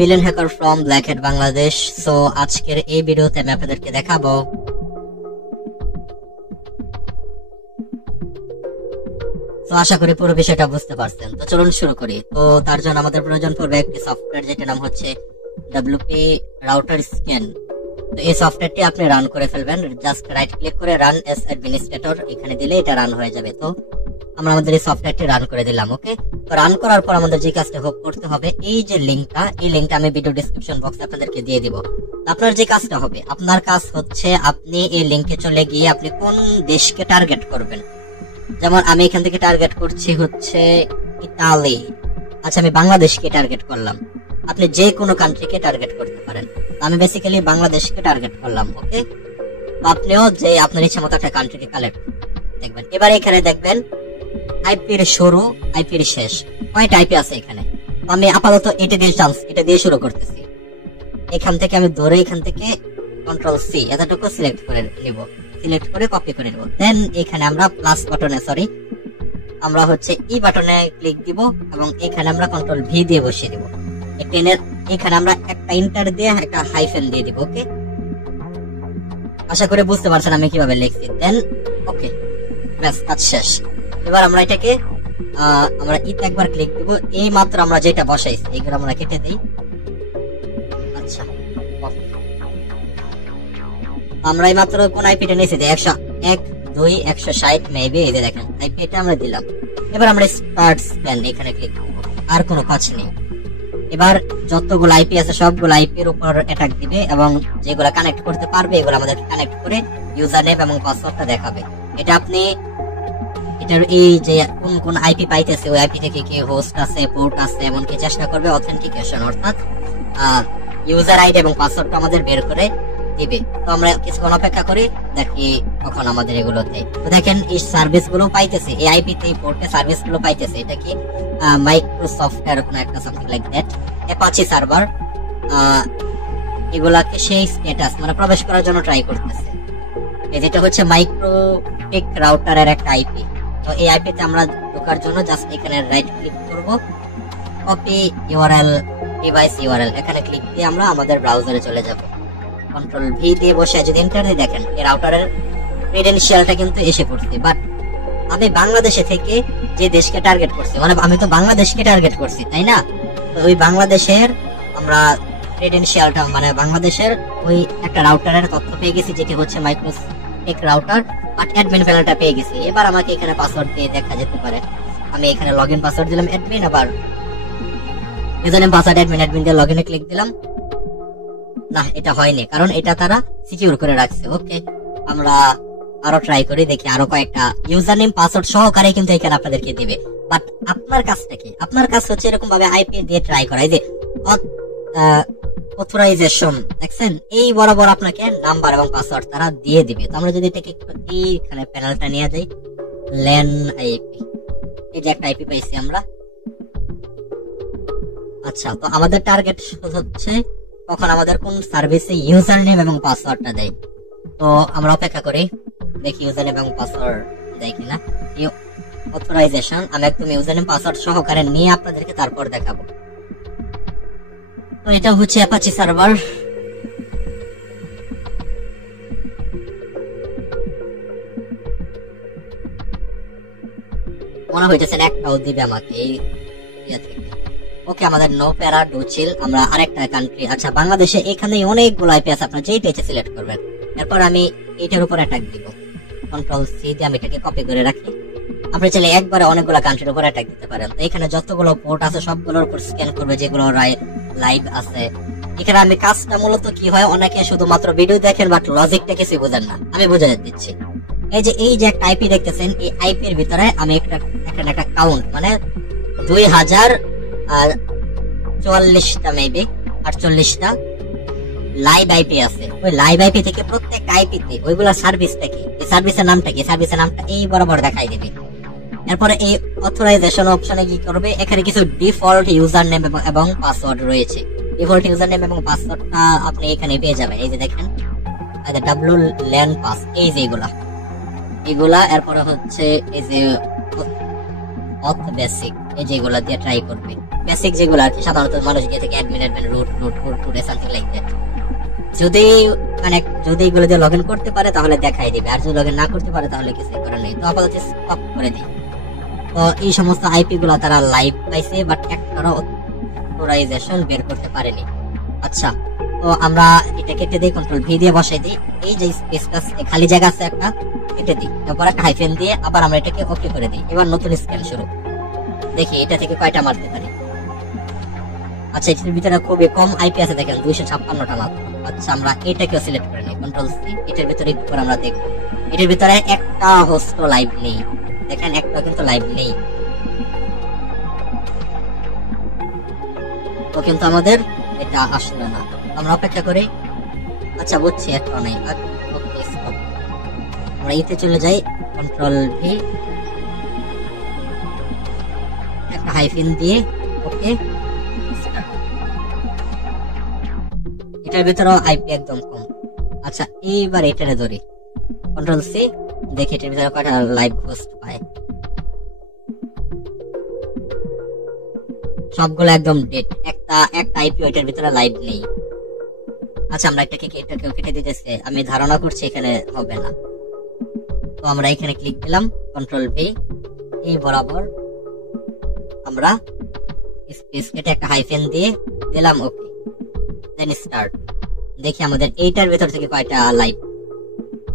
Villain hacker from black hat Bangladesh. So আজকের এই ভিডিওতে আমি আপনাদেরকে দেখাবো তো আশা করি পুরো বিষয়টা বুঝতে পারছেন। তো চলুন শুরু করি। তো তার জন্য আমাদের প্রয়োজন পড়বে একটি সফটওয়্যার যেটার নাম হচ্ছে WP রাউটার স্ক্যান। তো এই সফটওয়্যারটি আপনি রান করে ফেলবেন। জাস্ট রাইট ক্লিক করে রান এস অ্যাডমিনিস্ট্রেটর এখানে দিলে এটা রান হয়ে যাবে। তো আমরা আমাদের এই সফটওয়্যারটি রান করে দিলাম। ওকে, তো রান করার পর আমাদের যে কাজটা করতে হবে, এই যে লিংকটা, এই লিংকটা আমি ভিডিও ডেসক্রিপশন বক্সে আপনাদেরকে দিয়ে দিব। আপনার যে কাজটা হবে, আপনার কাজ হচ্ছে আপনি এই লিংকে চলে গিয়ে আপনি কোন দেশকে টার্গেট করবেন। যেমন আমি এখান থেকে টার্গেট করছি হচ্ছে ইতালি। আচ্ছা, আমি বাংলাদেশকে টার্গেট করলাম। আপনি যে কোনো কান্ট্রিকে টার্গেট করতে পারেন। আমি বেসিক্যালি বাংলাদেশকে টার্গেট করলাম। ওকে, আপনিও যে আপনার ইচ্ছা মতো একটা কান্ট্রিকে কালেক্ট দেখবেন। এবার এখানে দেখবেন আইপির শুরু, আইপির শেষ, কয়টা আইপি আছে এখানে। আমি আপাতত এটা দিয়ে শুরু করতেছি। এখান থেকে আমি ধরে এখান থেকে কন্ট্রোল সি এতটুকু সিলেক্ট করে নিব, সিলেক্ট করে কপি করে নিব। দেন এখানে আমরা প্লাস বাটনে আমরা হচ্ছে ই বাটনে ক্লিক দিব এবং এখানে আমরা কন্ট্রোল ভি দিয়ে বসিয়ে দিব। এখানে আমরা একটা ইন্টার দিয়ে একটা হাইফেন দিয়ে দিব। ওকে, আশা করি বুঝতে পারছেন আমি কিভাবে লিখছি। দেন ওকে, ব্যাস কাজ শেষ। এবার আমরা এটাকে আমরা ইতে একবার ক্লিক দিব। এই মাত্র আমরা যেটা বসাইছি এগুলো আমরা কেটে দেই। আচ্ছা, আমরা এই মাত্র কোন আইপিটা নিয়েছি 101.2.160 মেবি, এই যে দেখেন আইপিটা আমরা দিলাম। এবার আমরা স্টার্ট স্ক্যান এখানে ক্লিক করব। আর কোনো কাজ নেই। এবার যতগুলো আইপি আছে সবগুলো আইপির উপর অ্যাটাক দিবে এবং যেগুলো কানেক্ট করতে পারবে এগুলো আমাদেরকে কানেক্ট করে ইউজার নেম এবং পাসওয়ার্ডটা দেখাবে। এটা আপনি এটার এই যে কোন কোন আইপি পাইতেছে ওই আইপি থেকে কি হোস্ট আছে, পোর্ট আছে, এমনকি চেষ্টা করবে অথেন্টিকেশন, অর্থাৎ ইউজার আইডি এবং পাসওয়ার্ডটা আমাদের বের করে দিবে। তো আমরা কিছুক্ষণ অপেক্ষা করি, দেখি কখন আমাদের এগুলোতে। তো দেখেন এই সার্ভিস গুলো পাইতেছে, এই আইপি তে পোর্টে সার্ভিস গুলো পাইতেছে। এটা কি মাইক্রোসফট এর কোনো একটা something like that, Apache server. এগুলাকে সেই স্ট্যাটাস মানে প্রবেশ করার জন্য ট্রাই করতেছে। এই যেটা হচ্ছে মাইক্রোটেক রাউটারের একটা আইপি। তো এই আইপি তে আমরা ঢোকার জন্য জাস্ট এখানে রাইট ক্লিক করব, কপি ইউআরএল, ডিভাইস ইউআরএল, এখানে ক্লিক দিয়ে আমরা আমাদের ব্রাউজারে চলে যাব। কন্ট্রোল ভি দিয়ে বসে যদি এন্টার দিয়ে দেখেন এই রাউটারের ক্রেডেনশিয়ালটা কিন্তু এসে পড়ছে। বাট আমি বাংলাদেশে থেকে যে দেশকে টার্গেট করছি, মানে আমি তো বাংলাদেশকে টার্গেট করছি, তাই না? তো ওই বাংলাদেশের আমরা ক্রেডেনশিয়ালটা মানে বাংলাদেশের ওই একটা রাউটারের তথ্য পেয়ে গেছি যেটি হচ্ছে মাইক্রোটেক রাউটার, বাট অ্যাডমিন প্যানেলটা পেয়ে গেছি। এবার আমাকে এখানে পাসওয়ার্ড দিয়ে দেখা যেতে পারে। আমি এখানে লগইন পাসওয়ার্ড দিলাম অ্যাডমিন, আবার ইউজারনেম পাসওয়ার্ড অ্যাডমিন দিয়ে লগইনে ক্লিক দিলাম। না, এটা হয়নি, কারণ এটা তারা সিকিউর করে রাখছে। ওকে, আমরা আরো ট্রাই করি, দেখি আরো কয়েকটা ইউজার নেম পাসওয়ার্ড সহকারে কিন্তু এখানে আপনাদেরকে দিবে। বাট আপনার কাজটা কি? আপনার কাজ হচ্ছে এরকম ভাবে আইপি দিয়ে ট্রাই করা। এই যে অথরাইজেশন দেখছেন, এই বরাবর আপনাকে নাম্বার এবং পাসওয়ার্ড তারা দিয়ে দিবে। তো আমরা যদি এটাকে এইখানে প্যানেলটা নিয়ে যাই, ল্যান আইপি, এই যে একটা আইপি পাইছি আমরা। আচ্ছা, তো আমাদের টার্গেট হচ্ছে কখন আমাদের কোন সার্ভিসে ইউজার নেম এবং পাসওয়ার্ডটা দেয়। তো আমরা অপেক্ষা করি, দেখি ইউজার নেম এবং পাসওয়ার্ড দেয় কিনা। অথরাইজেশন আমি একদম ইউজার নেম পাসওয়ার্ড সহকারে নিয়ে আপনাদেরকে তারপর দেখাবো। তো এটা হচ্ছে অ্যাপাচি সার্ভার। মনে হইতেছে একটাও দিবে আমাকে এই ইয়া থেকে। ওকে, আমাদের নো প্যারা ডু চিল। আমরা আরেকটা কান্ট্রি, আচ্ছা বাংলাদেশে এখানে অনেকগুলো আইপি আছে, আপনারা যেই পেজে সিলেক্ট করবেন। এরপর আমি এটার উপর অ্যাটাক দিব, কন্ট্রোল সি দিয়ে আমি এটাকে কপি করে রাখি। আপনি চাইলে একবারে অনেকগুলো কান্ট্রির উপর অ্যাটাক দিতে পারেন। তো এখানে যতগুলো পোর্ট আছে সবগুলোর উপর স্ক্যান করবে যেগুলো লাইভ আছে। এখানে আমি কাজটা মূলত কি হয়, অনেকে শুধুমাত্র ভিডিও দেখেন বাট লজিকটা কিছু বোঝেন না, আমি বোঝাতে দিচ্ছি। এই যে একটা আইপি দেখতেছেন, এই আইপির ভিতরে আমি একটা কাউন্ট মানে 2044টা মেবি 48টা লাইভ আইপি আছে। ওই লাইভ আইপি থেকে প্রত্যেকটা আইপিতে ওইগুলা সার্ভিসটা কি, এই সার্ভিসের নামটা কি, সার্ভিসের নামটা এই বরাবর দেখাই দেবে। এরপরে এই অথরাইজেশন অপশনে কি করবে, এখানে কিছু ডিফল্ট ইউজার নেম এবং পাসওয়ার্ড রয়েছে। ডিফল্ট ইউজার নেম এবং পাসওয়ার্ডটা আপনি এখানে পেয়ে যাবেন। এই যে দেখেন ডাব্লিউ ল্যান পাস, এই যে এগুলা। এরপরে হচ্ছে এই যে অথ বেসিক, এই যে এগুলা দিয়ে ট্রাই করবে। বেসিক যেগুলো আর কি সাধারণত মানুষ গিয়ে থেকে admin root something like that. যদি যদি এগুলো দিয়ে লগ ইন করতে পারে তাহলে দেখাই দিবে, আর যদি লগ ইন না করতে পারে তাহলে কিছু করার নেই। তো আপাতত স্টপ করে দিই। তো এই সমস্ত আইপি গুলো তারা লাইভ পাইছে, বাট একটারও অথরাইজেশন বের করতে পারেনি। আচ্ছা, তো আমরা এটা কেটে দিই, কন্ট্রোল ভি দিয়ে বসাই দিই। এই যে স্পেসটা খালি জায়গা আছে একটা, কেটে দিই। তারপর একটা হাইফেন দিয়ে আবার আমরা এটাকে ওকে করে দিই। এবার নতুন স্ক্যান শুরু, দেখি এটা থেকে কয়টা মারতে পারি। আচ্ছা, এটার ভিতরে খুবই কম আইপি আছে, দেখেন 256টা মাত্র। আচ্ছা, আমরা এটাকেও সিলেক্ট করে নিই, কন্ট্রোল সি। এটার ভিতরে একটু পর আমরা দেখবো, এটার ভিতরে একটা হোস্ট লাইভ নেই, দেখেন একটা কিন্তু লাইভ নেই। তো কিন্তু আমাদের এটা আসলো না, আমরা অপেক্ষা করি। আচ্ছা, বুঝছি, একটা নাই। আমরা ইতে চলে যাই, কন্ট্রোল ভি, একটা হাইফেন দিয়ে ওকে। এটার ভিতরে আইপি একদম কম। আচ্ছা, এইবার এটারে ধরি, কন্ট্রোল সি, দেখি এটার ভিতরে কয়টা লাইভ হোস্ট পায়। সবগুলো একদম ডেড, একটা আইপি এটার ভিতরে লাইভ নেই। আচ্ছা, আমরা এটাকেও কেটে দিতেছে, আমি ধারণা করছি এখানে হবে না। তো আমরা এখানে ক্লিক দিলাম, কন্ট্রোল ভি, এই বরাবর আমরা স্পেস কেটে একটা হাইফেন দিয়ে দিলাম ওকে, দেন স্টার্ট। দেখি আমাদের এইটার ভেতর থেকে কয়টা লাইভ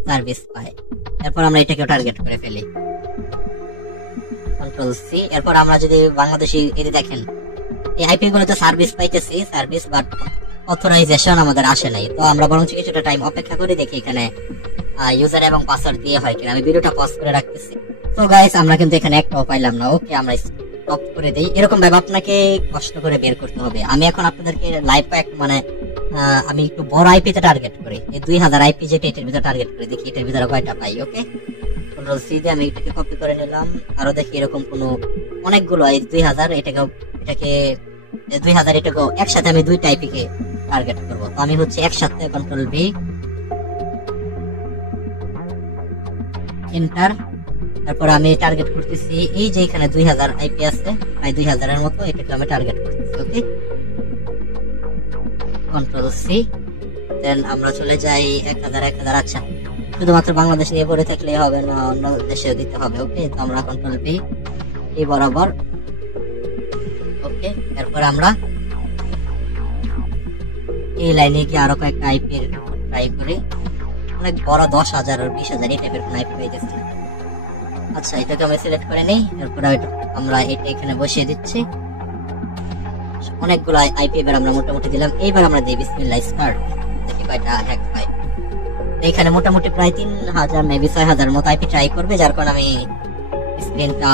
সার্ভিস পায়। এরপর আমরা এটাকে টার্গেট করে ফেলি, কন্ট্রোল সি। এরপর আমরা যদি বাংলাদেশি এই দেখেন, এই আইপি গুলোতে সার্ভিস পাইতেছি, সার্ভিস বাট অথরাইজেশন আমাদের আসে নাই। তো আমরা বরং কিছুটা টাইম অপেক্ষা করে দেখি এখানে ইউজার এবং পাসওয়ার্ড দিয়ে হয় কিনা। আমি ভিডিওটা পজ করে রাখতেছি। তো গাইস, আমরা কিন্তু এখানে একটাও পাইলাম না। ওকে, আমরা স্টপ করে দেই। এরকম ভাবে আপনাকে কষ্ট করে বের করতে হবে। আমি এখন আপনাদেরকে লাইভ প্যাক আমি একটু বড় আইপিতে টার্গেট করি, এই 2000 আইপি যেটা এটার ভিতরে টার্গেট করি, দেখি এটার ভিতরে কয়টা পাই। ওকে, কন্ট্রোল সি দিয়ে আমি এটাকে কপি করে নিলাম। আরো দেখি এরকম কোনো অনেকগুলো, এই 2000 এটাকে 2000 এটাকে একসাথে আমি দুইটা আইপিকে টার্গেট করব। তো আমি হচ্ছে একসাথে কন্ট্রোল ভি, এন্টার। তারপর আমি টার্গেট করতেছি এই যে এখানে 2000 আইপি আছে, প্রায় 2000 এর মতো, এটাকে আমি টার্গেট করতেছি। ওকে, কন্ট্রোল সি, দেন আমরা চলে যাই 1000। আচ্ছা, শুধুমাত্র বাংলাদেশ নিয়ে পড়ে থাকলে হবে না, অন্য দেশেও দিতে হবে। ওকে, তো আমরা কন্ট্রোল ভি, এই বরাবর ওকে। এরপর আমরা এই লাইনে গিয়ে আরো কয়েকটা আইপি ট্রাই করি। অনেক বড় 10,000 আর 20,000 এই টাইপের কোন আইপি পাইতেছি। আচ্ছা, এটাকে আমি সিলেক্ট করে নেই। এরপর আমরা এটা এখানে বসিয়ে দিচ্ছি। অনেকগুলো আইপি এবার আমরা মোটামুটি দিলাম। এইবার আমরা দিই বিসমিল্লাহ, স্টার্ট। দেখি কয়টা হ্যাক পাই। এখানে মোটামুটি প্রায় 3000 মেবি 6000 মতো আইপি ট্রাই করবে, যার কারণে আমি স্ক্রিনটা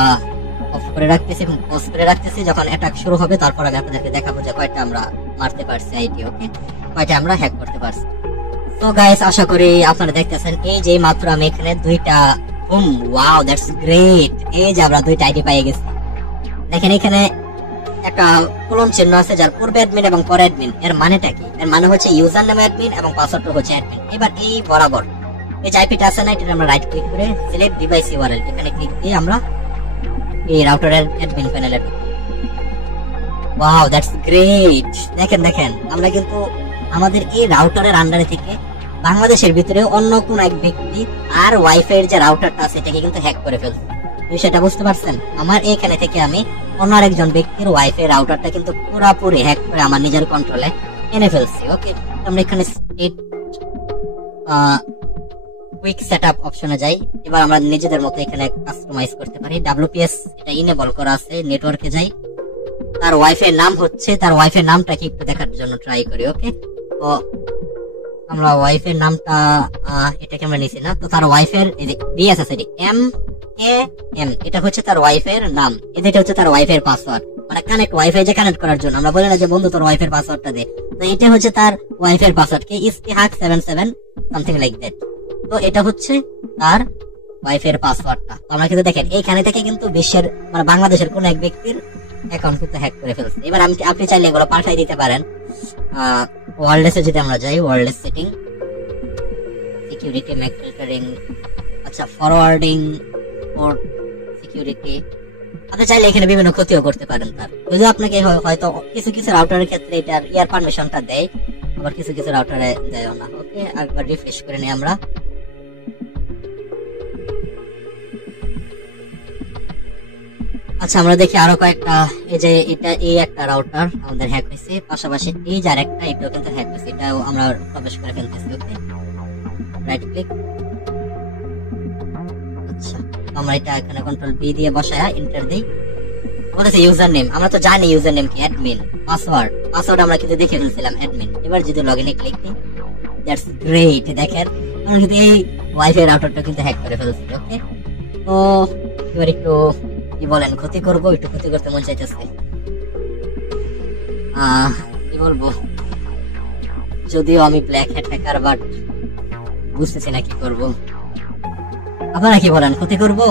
অফ করে রাখতেছি এবং পজ করে রাখতেছি। যখন অ্যাটাক শুরু হবে তারপর আমি আপনাদেরকে দেখাবো যে কয়টা আমরা মারতে পারছি আইপি। ওকে, কয়টা আমরা হ্যাক করতে পারছি। তো গাইস, আশা করি আপনারা দেখতেছেন এই যে মাত্র আমি এখানে দুইটা, ওয়াও, দ্যাটস গ্রেট। এই যে আমরা দুইটা আইডি পেয়ে গেছি। দেখেন এখানে একটা কোলন চিহ্ন আছে, যার পূর্বে অ্যাডমিন এবং পরে অ্যাডমিন। এর মানেটা কি? এর মানে হচ্ছে ইউজার নাম অ্যাডমিন এবং পাসওয়ার্ডটা হচ্ছে অ্যাডমিন। এবার এই বরাবর এই যে আইপিটা আছে না, এটা আমরা রাইট ক্লিক করে সিলেক্ট ডিভাইস ইউআরএল, এখানে ক্লিক দিয়ে আমরা এই রাউটারের অ্যাডমিন প্যানেলে ঢুকবো। Wow, that's great. দেখেন আমরা কিন্তু আমাদের এই রাউটারের আন্ডারে থেকে বাংলাদেশের ভিতরে অন্য কোন এক ব্যক্তি আর ওয়াইফাই এর যে রাউটারটা আছে এটাকে কিন্তু হ্যাক করে ফেলছে। বিষয়টা বুঝতে পারছেন? আমার এখানে থেকে আমি অন্য আরেকজন ব্যক্তির ওয়াইফাই রাউটারটা কিন্তু পুরোপুরি হ্যাক করে আমার নিজের কন্ট্রোলে এনে ফেলছি। ওকে, আমরা এখানে স্টেট কুইক সেটআপ অপশনে যাই। এবার আমরা নিজেদের মতো এখানে কাস্টমাইজ করতে পারি। WPS এটা ইনেবল করা আছে। নেটওয়ার্কে যাই, তার ওয়াইফাই নাম হচ্ছে, তার ওয়াইফাই নামটা কি একটু দেখার জন্য ট্রাই করি। ওকে, তো আমরা ওয়াইফাই নামটা এটাকে আমরা নিছি না, তো তার ওয়াইফাই DSSID MAM এটা হচ্ছে তার ওয়াইফাই এর নাম, এটা হচ্ছে তার ওয়াইফাই এর পাসওয়ার্ড। মানে কানেক্ট, ওয়াইফাই যে কানেক্ট করার জন্য আমরা বলি না যে বন্ধু তোর ওয়াইফাই এর পাসওয়ার্ডটা দে, তো এটা হচ্ছে তার ওয়াইফাই এর পাসওয়ার্ড, কি istihaq77 সামথিং লাইক দ্যাট। তো এটা হচ্ছে তার ওয়াইফাই এর পাসওয়ার্ডটা। তো আমরা কিন্তু দেখেন এইখানে থেকে কিন্তু বিশ্বের মানে বাংলাদেশের কোন এক ব্যক্তির অ্যাকাউন্ট কিন্তু হ্যাক করে ফেলছে। এবার আপনি চাইলে এগুলো পাল্টাই দিতে পারেন। ওয়ারলেসে যদি আমরা যাই, wireless setting, security, Mac filtering, আচ্ছা ফরওয়ার্ডিং, পোর্ট সিকিউরিটি, আপনি চাইলে এখানে বিভিন্ন ক্ষতিও করতে পারেন তার। যদিও আপনাকে হয়তো কিছু কিছু রাউটারের ক্ষেত্রে এটার ইয়ার পারমিশনটা দেয়, আবার কিছু কিছু রাউটারে দেয়ও না। ওকে, একবার রিফ্রেশ করে নিই আমরা। আচ্ছা, আমরা দেখি আরো কয়েকটা। এই যে এটা এই একটা রাউটার আমাদের হ্যাক হয়েছে, পাশাপাশি এই যে আরেকটা, এটাও কিন্তু হ্যাক হয়েছে, এটাও আমরা প্রবেশ করে ফেলতেছি। ওকে, রাইট ক্লিক। আচ্ছা, আমরা এটা এখানে কন্ট্রোল বি দিয়ে বসায় এন্টার দেই। বলেছে ইউজার নেম, আমরা তো জানি ইউজার নেম কি, অ্যাডমিন। পাসওয়ার্ড আমরা কিন্তু দেখে ফেলছিলাম অ্যাডমিন। এবার যদি লগইনে ক্লিক দিই, দ্যাটস গ্রেট। দেখেন আমরা কিন্তু এই ওয়াইফাই রাউটারটা কিন্তু হ্যাক করে ফেলছি। ওকে, তো এবার একটু কি বলেন, ক্ষতি করবো, একটু ক্ষতি করতে মন চাইতেছে। কি বলবো, যদিও আমি ব্ল্যাক হ্যাট হ্যাকার, বাট বুঝতেছি না কি করবো। আপনারা কি বলেন, ক্ষতি করবো?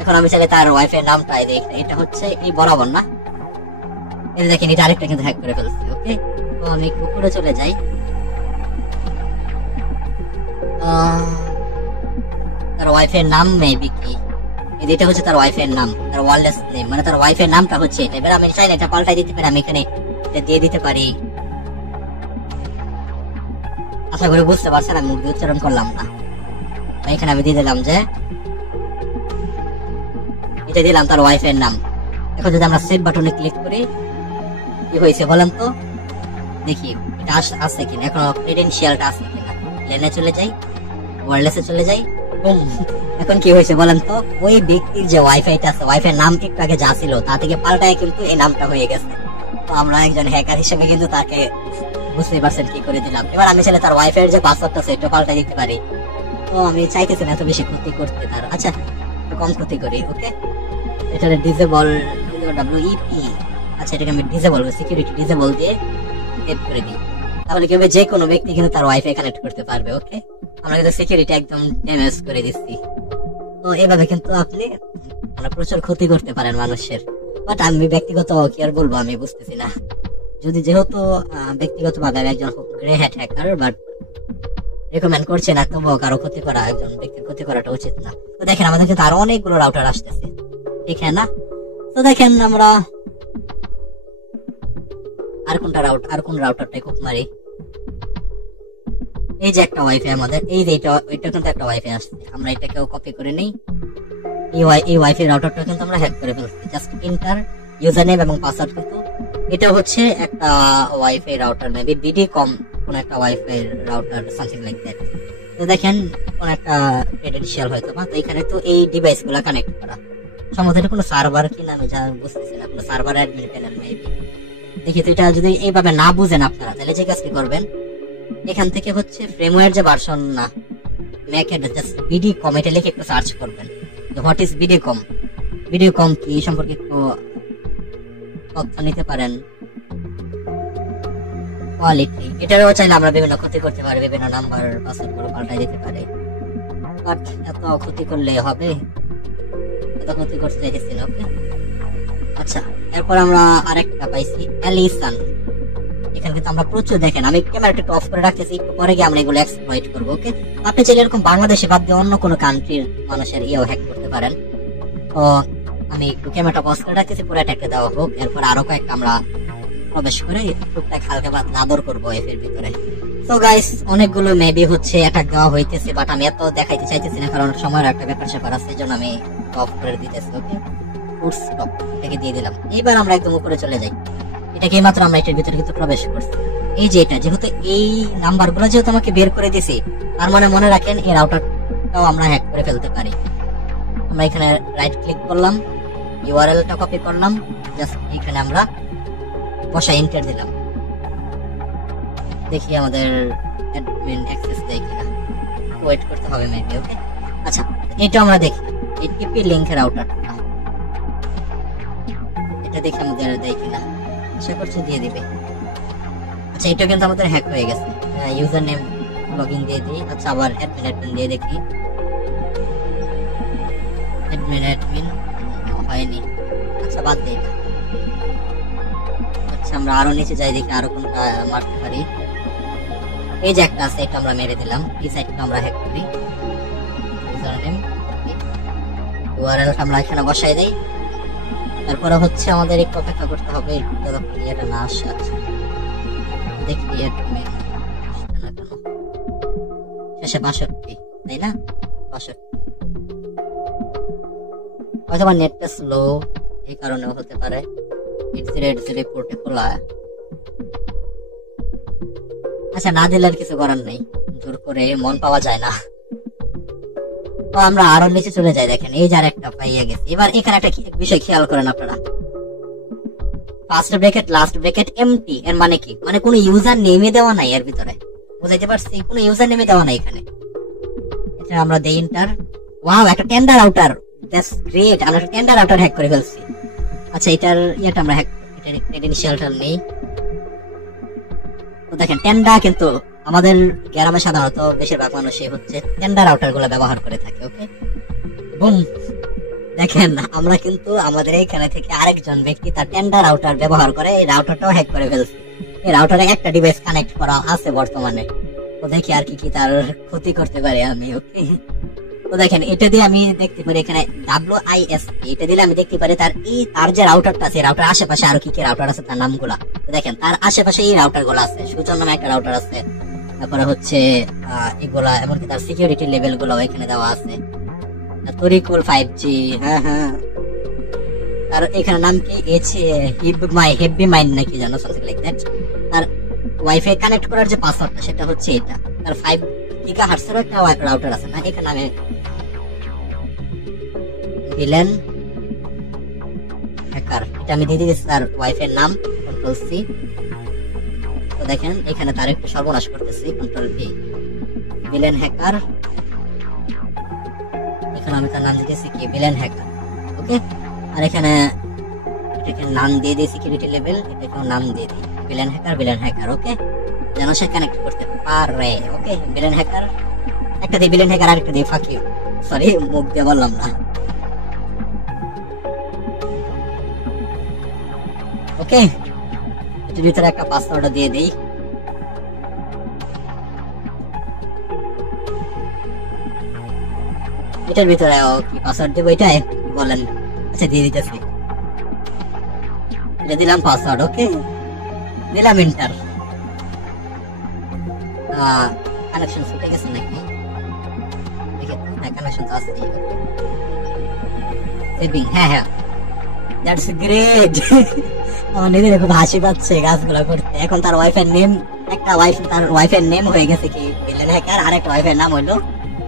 এখন আমি চাইলে তার ওয়াইফাই নামটা এটা হচ্ছে এই বরাবর না, এই দেখেন এটা আরেকটা কিন্তু হ্যাক করে ফেলছি। ওকে, তো আমি উপরে চলে যাই। তার ওয়াইফাই নাম মেবি কি, এটা হচ্ছে তার ওয়াইফাই নাম, তার ওয়ারলেস নেম, মানে তার ওয়াইফাই নামটা হচ্ছে এটা। এবার আমি চাইলে এটা পাল্টাই দিতে পারি, আমি এখানে এটা দিয়ে দিতে পারি। আশা করি বুঝতে পারছেন, আমি মুখ দিয়ে উচ্চারণ করলাম না। এখানে আমি দিয়ে দিলাম যে এটা দিলাম তার ওয়াইফাই নাম। এখন যদি আমরা সেভ বাটনে ক্লিক করি, কি হয়েছে বলেন তো, দেখি এটা আছে কিনা, এখন ক্রেডেনশিয়ালটা আছে কিনা। লেনে চলে যাই, ওয়্যারলেসে চলে যাই, এখন কি হয়েছে বলেন তো, ওই ব্যক্তির যে ওয়াইফাইটা আছে, ওয়াইফাই নাম একটু আগে যা ছিল তা থেকে পাল্টায় কিন্তু এই নামটা হয়ে গেছে। তো আমরা একজন হ্যাকার হিসেবে কিন্তু তাকে বুঝতেই পারছেন কি করে দিলাম। এবার আমি চাইলে তার ওয়াইফাই যে পাসওয়ার্ডটা আছে এটা পাল্টাই দিতে পারি। তো আমি চাইতেছি না এত বেশি ক্ষতি করতে তার। আচ্ছা, একটু কম ক্ষতি করি। ওকে, এটা ডিসেবল WEP। আচ্ছা, এটাকে আমি ডিসেবল, সিকিউরিটি ডিসেবল দিয়ে সেভ করে দিই। তাহলে কি হবে, যে কোনো ব্যক্তি কিন্তু তার ওয়াইফাই কানেক্ট করতে পারবে। ওকে, আমরা কিন্তু সিকিউরিটি একদম ড্যামেজ করে দিচ্ছি। তো এভাবে কিন্তু আপনি মানে প্রচুর ক্ষতি করতে পারেন মানুষের। বাট আমি ব্যক্তিগত কি আর বলবো, আমি বুঝতেছি না। যেহেতু ব্যক্তিগত ভাবে আমি একজন grey hat hacker, but recommend করছে না, তবুও কারো ক্ষতি করা, একজন ব্যক্তির ক্ষতি করাটা উচিত না। তো দেখেন আমাদের কিন্তু আরো অনেকগুলো রাউটার আসতেছে, ঠিক হ্যাঁ না? তো দেখেন আমরা আর কোন রাউটারটা খুব মারি। এই যে একটা ওয়াইফাই আমাদের, এই যে এটা কিন্তু একটা ওয়াইফাই আসছে, আমরা এটাকেও কপি করে নেই। এই ওয়াইফাই রাউটারটা কিন্তু আমরা হ্যাক করে ফেলছি। জাস্ট এন্টার ইউজার নেম এবং পাসওয়ার্ড। কিন্তু এটা হচ্ছে একটা ওয়াইফাই রাউটার, মেবি বিডিকম কোন একটা wifi router, something like that. তো দেখেন কোন একটা ক্রেডেনশিয়াল হয়তো বা, তো এখানে তো এই ডিভাইস গুলা কানেক্ট করা, সম্ভবত এটা কোনো সার্ভার কিনা আমি যা বুঝতেছি না, কোনো সার্ভার অ্যাডমিন প্যানেল মেবি। দেখি, তো এটা যদি এইভাবে না বুঝেন আপনারা, তাহলে যে কাজ কি করবেন, এখান থেকে হচ্ছে ফ্রেমওয়্যার যে ভার্সন না, ম্যাকের জাস্ট বিডিকম এটা লিখে একটু সার্চ করবেন। হোয়াট ইজ বিডিকম কি সম্পর্কে একটু তথ্য নিতে পারেন। কোয়ালিটি, এটারও চাইলে আমরা বিভিন্ন ক্ষতি করতে পারি, বিভিন্ন নাম্বার পাসওয়ার্ড গুলো পাল্টাই দিতে পারি। বাট এত ক্ষতি করলে হবে, এত ক্ষতি করতে চাইতেছি না। ওকে, আচ্ছা, এরপর আমরা আরেকটা পাইছি অ্যালিসান। এখানে কিন্তু আমরা প্রচুর, দেখেন আমি ক্যামেরাটা একটু অফ করে রাখতেছি, একটু পরে গিয়ে আমরা এগুলো এক্সপ্লয়েট করবো। ওকে, আপনি চাইলে এরকম বাংলাদেশে বাদ দিয়ে অন্য কোনো কান্ট্রির মানুষের ইয়েও হ্যাক করতে পারেন। তো আমি একটু ক্যামেরাটা পজ করে রাখতেছি, পুরো অ্যাটাকটা দেওয়া হোক। এরপর আরো কয়েকটা আমরা প্রবেশ করে টুকটাক হালকা পাতলা আদর করবো এর ভিতরে। তো গাইস, অনেকগুলো মেবি হচ্ছে অ্যাটাক দেওয়া হইতেছে, বাট আমি এত দেখাইতে চাইতেছি না, কারণ সময়ের একটা ব্যাপার স্যাপার আছে, এই জন্য আমি অফ করে দিতেছি। ওকে, ফুড স্টপ এটাকে দিয়ে দিলাম। এইবার আমরা একদম উপরে চলে যাই। এটাকে মাত্র আমরা এটার ভিতরে কিন্তু প্রবেশ করছি। এই যে এটা যেহেতু এই নাম্বার গুলো যেহেতু আমাকে বের করে দিছি, তার মানে মনে রাখেন এই রাউটারটাও আমরা হ্যাক করে ফেলতে পারি। আমরা এখানে রাইট ক্লিক করলাম, ইউআরএলটা কপি করলাম, জাস্ট এখানে আমরা বসা এন্টার দিলাম। দেখি আমাদের অ্যাডমিন অ্যাক্সেস দেয় কিনা, ওয়েট করতে হবে মেবি। ওকে, আচ্ছা, এটা আমরা দেখি এই টিপি লিংকের রাউটারটা, এটা দেখি আমাদের দেয় কিনা, আশা করছি দিয়ে দিবে। আচ্ছা, এটা কিন্তু আমাদের হ্যাক হয়ে গেছে। ইউজার নেম লগইন দিয়ে দিই। আচ্ছা, আবার অ্যাডমিন দিয়ে দেখি, অ্যাডমিন হয়নি। আচ্ছা, বাদ দিই। আচ্ছা, আমরা আরো নিচে যাই, দেখি আরো কোনটা মারতে পারি। এই যে একটা আছে, এটা আমরা মেরে দিলাম। এই সাইডটা আমরা হ্যাক করি, ইউজার নেম ইউআরএল আমরা এখানে বসাই দেই। তারপরে হচ্ছে আমাদের একটু অপেক্ষা করতে হবে যতক্ষণ এটা না আসে। দেখি শেষে 62, তাই না? 62 হয়তো আমার নেটটা স্লো, এই কারণেও হতে পারে। 8080 পোর্টে খোলা। আচ্ছা, না দিলে আর কিছু করার নেই, জোর করে মন পাওয়া যায় না। তো আমরা আরো নিচে চলে যাই। দেখেন এই যার একটা পাইয়া গেছি। এবার এখানে একটা বিষয় খেয়াল করেন আপনারা, first bracket last bracket empty, এর মানে কি? মানে কোনো ইউজার নেমে দেওয়া নাই এর ভিতরে, বুঝাইতে পারছি? কোনো ইউজার নেমে দেওয়া নাই এখানে। এটা আমরা দেই এন্টার। ওয়াও, একটা টেন্ডার আউটার, দ্যাটস গ্রেট। আমরা একটা টেন্ডার আউটার হ্যাক করে ফেলছি। আচ্ছা, এটার ইয়েটা আমরা হ্যাক, এটার ক্রেডেনশিয়ালটা নেই। তো দেখেন টেন্ডার, কিন্তু আমাদের গ্রামে সাধারণত বেশিরভাগ মানুষই হচ্ছে টেন্ডার আউটার গুলো ব্যবহার করে থাকে। ওকে, বুম, দেখেন আমরা কিন্তু আমাদের এখানে থেকে আরেকজন ব্যক্তি তার টেন্ডার আউটার ব্যবহার করে এই রাউটারটাও হ্যাক করে ফেলছে। এই রাউটারে একটা ডিভাইস কানেক্ট করা আছে বর্তমানে। তো দেখি আর কি কি তার ক্ষতি করতে পারে আমি। ওকে, তো দেখেন এটা দিয়ে আমি দেখতে পারি এখানে WISP, এটা দিলে আমি দেখতে পারি তার যে রাউটারটা আছে, রাউটার আশেপাশে আরো কি কি রাউটার আছে তার নামগুলা। তো দেখেন তার আশেপাশে এই রাউটার গুলো আছে, সুজন নামে একটা রাউটার আছে। তারপরে হচ্ছে এগুলা, এমনকি তার সিকিউরিটি লেভেল গুলো এখানে দেওয়া আছে। তরিকুল 5G, হ্যাঁ হ্যাঁ। আর এখানে নাম কি হেভি মাইন্ড নাকি জানো, সামথিং লাইক দ্যাট। তার ওয়াইফাই কানেক্ট করার যে পাসওয়ার্ডটা সেটা হচ্ছে এটা। তার 5 GHz এর একটা রাউটার আছে না, এখানে আমি ভিলেন হ্যাকার, এটা আমি দিয়ে দিয়েছি তার ওয়াইফাই নাম, Ctrl+C। তো দেখেন এখানে তার একটু সর্বনাশ করতেছি, Ctrl+V, ভিলেন হ্যাকার। এখানে আমি তার নাম দিতেছি কি, ভিলেন হ্যাকার। ওকে, আর এখানে নাম দিয়ে দিই সিকিউরিটি লেভেল, এটাকেও নাম দিয়ে দিই ভিলেন হ্যাকার। ওকে, যেন সে কানেক্ট করতে পারে। ওকে, ভিলেন হ্যাকার একটা দিয়ে, ভিলেন হ্যাকার আরেকটা দিয়ে ফাঁকি, সরি মুখ দিয়ে বললাম না। ওকে, এটার ভিতরে একটা পাসওয়ার্ড দিয়ে দিই। এটার ভিতরে কি পাসওয়ার্ড দেবো, এটাই বলেন? আচ্ছা, দিয়ে দিতেছি, এটা দিলাম পাসওয়ার্ড। ওকে, দিলাম এন্টার। কানেকশন ছুটে গেছে নাকি? হ্যাঁ, কানেকশন আছে। সেভিং, হ্যাঁ হ্যাঁ, দ্যাটস গ্রেট। আমার নিজের খুব হাসি পাচ্ছে কাজগুলো করতে। এখন তার ওয়াইফাই নেম, তার ওয়াইফাই নেম হয়ে গেছে কি, ভিলেন হ্যাকার, আর একটা ওয়াইফাই নাম হলো,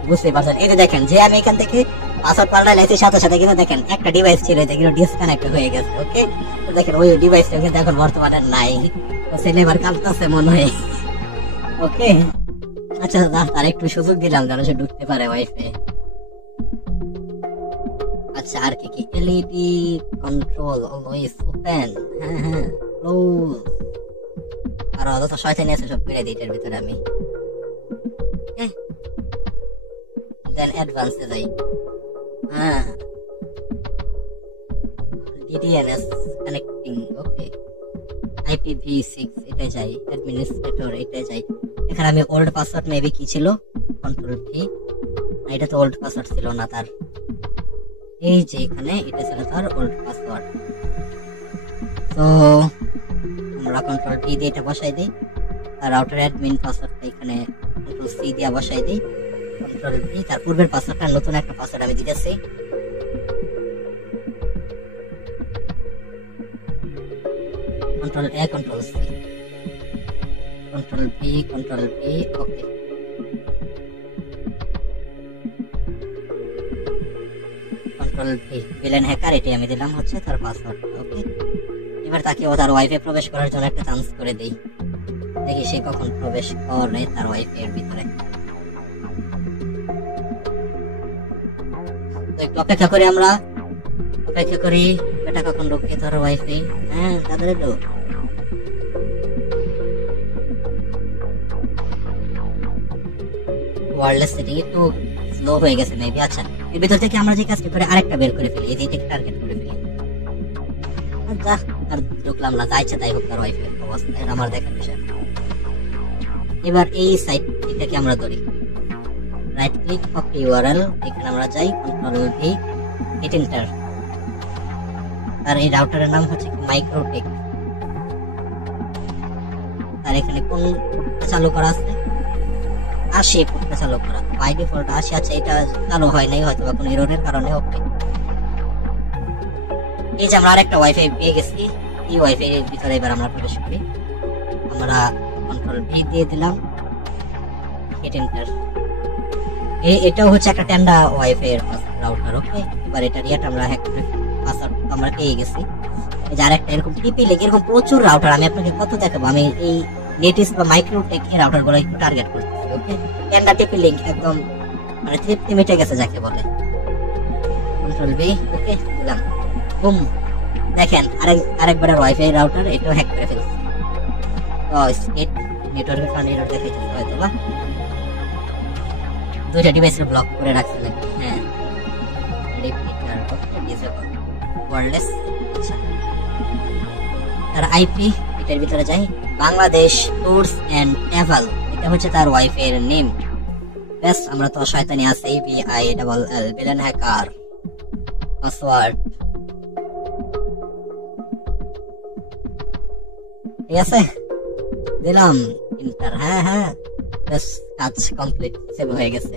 বুঝতে পারছেন? এই যে দেখেন, যে আমি এখান থেকে পাসওয়ার্ড পাল্টাইছি সাথে সাথে কিন্তু দেখেন একটা ডিভাইস ছিল এটা কিন্তু ডিসকানেক্ট হয়ে গেছে। ওকে, তো দেখেন ওই ডিভাইসটা কিন্তু এখন বর্তমানে নাই। ছেলে এবার কাঁদতেছে মনে হয়। ওকে, আচ্ছা, তার একটু সুযোগ দিলাম যেন সে ঢুকতে পারে ওয়াইফাই। আচ্ছা, আর কি কি, এলইডি কন্ট্রোল অলওয়েজ ওপেন, হ্যাঁ হ্যাঁ, ক্লোজ, আর অত শয়তানি আছে সব পেরে দিই এটার ভিতরে আমি। দেন অ্যাডভান্সে যাই। হ্যাঁ, DDNS কানেক্টিং। ওকে, IPv6 এটা যাই, অ্যাডমিনিস্ট্রেটর এটা যাই। এখানে আমি ওল্ড পাসওয়ার্ড মেবি কি ছিল, Ctrl+V, এটা তো ওল্ড পাসওয়ার্ড ছিল না তার, এই যে এখানে এটা ছিল তার ওল্ড পাসওয়ার্ড। তো আমরা Ctrl+T দিয়ে এটা বসাই দিই। তার রাউটার অ্যাডমিন পাসওয়ার্ডটা এখানে Ctrl+C দিয়ে বসাই দিই, Ctrl+V। তার পূর্বের পাসওয়ার্ডটা নতুন একটা পাসওয়ার্ড আমি দিতেছি। Ctrl+A, Ctrl+C, Ctrl+V, Ctrl+V। ওকে, Ctrl+V, ভিলেন হ্যাকার, এটি আমি দিলাম হচ্ছে তার পাসওয়ার্ড। ওকে, এবার তাকে ও তার ওয়াইফাই প্রবেশ করার জন্য একটা চান্স করে দেই, দেখি সে কখন প্রবেশ করে তার ওয়াইফাই এর ভিতরে। তো একটু অপেক্ষা করি, আমরা অপেক্ষা করি এটা কখন ঢুকে তার ওয়াইফাই। হ্যাঁ, তাদের তো ওয়্যারলেস সেটিং একটু স্লো হয়ে গেছে মেবি। আচ্ছা, এর ভিতর থেকে আমরা যে কাজটা করে আরেকটা বের করে ফেলি, এই যে টার্গেট করে ফেলি। আচ্ছা, আর ঢুকলাম না, যা ইচ্ছা তাই হোক তার ওয়াইফাই অবস্থা, আমার দেখার বিষয়। এবার এই সাইট এটাকে আমরা ধরি, রাইট ক্লিক, কপি ইউআরএল, এখানে আমরা যাই, Ctrl+V, হিট এন্টার। আর এই রাউটারের নাম হচ্ছে মাইক্রোটেক। আর এখানে কোন পোর্টটা চালু করা আছে? 80 পোর্টটা চালু করা। বাই ডিফল্ট 80 আছে, এটা চালু হয় নাই হয়তো বা কোনো এররের কারণে। ওকে, এই যে আমরা আরেকটা ওয়াইফাই পেয়ে গেছি। এই ওয়াইফাই এর ভিতরে এবার আমরা প্রবেশ করি। আমরা কন্ট্রোল ভি দিয়ে দিলাম, হিট এন্টার। এটাও হচ্ছে একটা টেন্ডা ওয়াইফাই এর রাউটার। ওকে, এবার এটা রিয়াট আমরা হ্যাক করে পাসওয়ার্ড আমরা পেয়ে গেছি। এই যে আরেকটা এরকম টিপি লেগে এরকম প্রচুর রাউটার, আমি আপনাকে কত দেখাবো। আমি এই নেটিস বা মাইক্রোটেক এই রাউটার গুলো একটু টার্গেট করতেছি। ওকে, টেন্ডা টিপি লিংক একদম মানে তৃপ্তি মিটে গেছে যাকে বলে। কন্ট্রোল ভি, ওকে দিলাম, বুম। দেখেন আরেকবার ওয়াইফাই রাউটার এটাও হ্যাক করে ফেলছি। তো স্টেট নেটওয়ার্কের কারণে এরর দেখাইতে হয়তো বা দুইটা ডিভাইসের ব্লক করে রাখছে নাকি। হ্যাঁ, রিপিটার ওকে ডিসেবল ওয়্যারলেস। আচ্ছা, তার আইপি এটার ভিতরে যাই, বাংলাদেশ ট্যুরস এন্ড ট্রাভেল, এটা হচ্ছে তার ওয়াইফাই এর নেম। বেশ, আমরা তো শয়তানি আছে, BILL বিলেন হ্যাকার। পাসওয়ার্ড ঠিক আছে, দিলাম এন্টার। হ্যাঁ হ্যাঁ, বেশ, কাজ কমপ্লিট, সেভ হয়ে গেছে।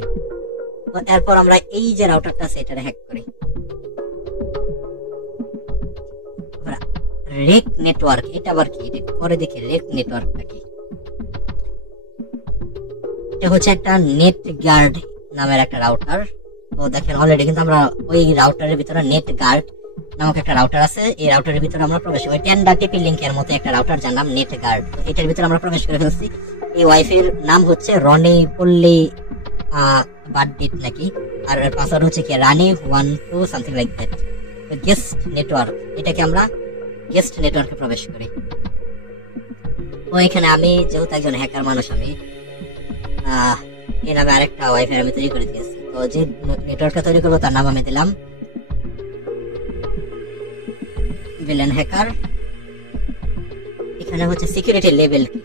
তো এরপর আমরা এই যে রাউটারটা আছে এটা হ্যাক করি। রেক নেটওয়ার্ক, এটা আবার কি? এটা পরে দেখি রেক নেটওয়ার্কটা কি। এটা হচ্ছে একটা নেট গার্ড নামের একটা রাউটার। তো দেখেন অলরেডি কিন্তু আমরা ওই রাউটারের ভিতরে নেট গার্ড নামক একটা রাউটার আছে। এই রাউটারের ভিতরে আমরা প্রবেশ, ওই টেন্ডা টিপি লিংকের মতো একটা রাউটার যার নাম নেট গার্ড। তো এটার ভিতরে আমরা প্রবেশ করে ফেলছি। এই ওয়াইফাই এর নাম হচ্ছে রনি পল্লী বাড্ডিট নাকি, আর এর পাসওয়ার্ড হচ্ছে কি রানি 12 something like that. Guest network, এটাকে আমরা গেস্ট নেটওয়ার্কে প্রবেশ করি। তো এখানে আমি যেহেতু একজন হ্যাকার মানুষ, আমি এই নামে আরেকটা ওয়াইফাই আমি তৈরি করে দিয়েছি। তো যে নেটওয়ার্কটা তৈরি করবো তার নাম আমি দিলাম ভিলেন হ্যাকার। এখানে হচ্ছে সিকিউরিটি লেভেল কি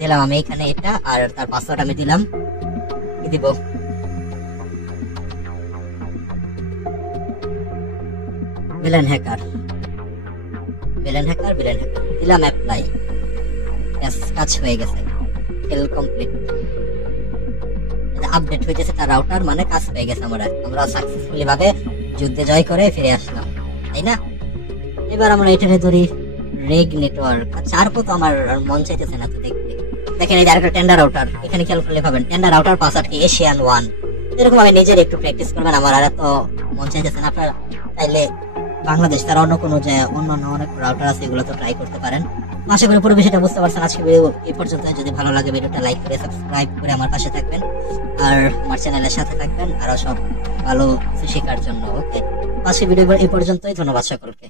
দিলাম আমি এখানে এটা, আর তার পাসওয়ার্ড আমি দিলাম কি দিব, ভিলেন হ্যাকার দিলাম, অ্যাপ্লাই। কাজ হয়ে গেছে, ফেল কমপ্লিট। আপডেট হয়েছে তার রাউটার, মানে কাজ হয়ে গেছে। আমরা সাকসেসফুলি ভাবে যুদ্ধে জয় করে ফিরে আসলাম, তাই না? এবার আমরা এটারে ধরি রেগ নেটওয়ার্ক। আচ্ছা, আর কত আমার মন চাইতেছে না তো দেখতে। দেখেন এই যে আরেকটা টেন্ডার রাউটার, এখানে খেয়াল করলে পাবেন টেন্ডার রাউটার পাসওয়ার্ড কি এশিয়ান 1। এরকম আমি নিজের একটু প্র্যাকটিস করবেন, আমার আর এত মন চাইতেছে না। আপনারা চাইলে বাংলাদেশ তার অন্য কোনো যে অন্য অনেক রাউটার আছে এগুলো তো ট্রাই করতে পারেন। আশা করি পুরো বিষয়টা বুঝতে পারছেন। আজকে ভিডিও এই পর্যন্ত। যদি ভালো লাগে ভিডিওটা লাইক করে সাবস্ক্রাইব করে আমার পাশে থাকবেন, আর আমার চ্যানেলের সাথে থাকবেন আরো সব ভালো কিছু শেখার জন্য। ওকে, আজকে ভিডিও এই পর্যন্তই। ধন্যবাদ সকলকে।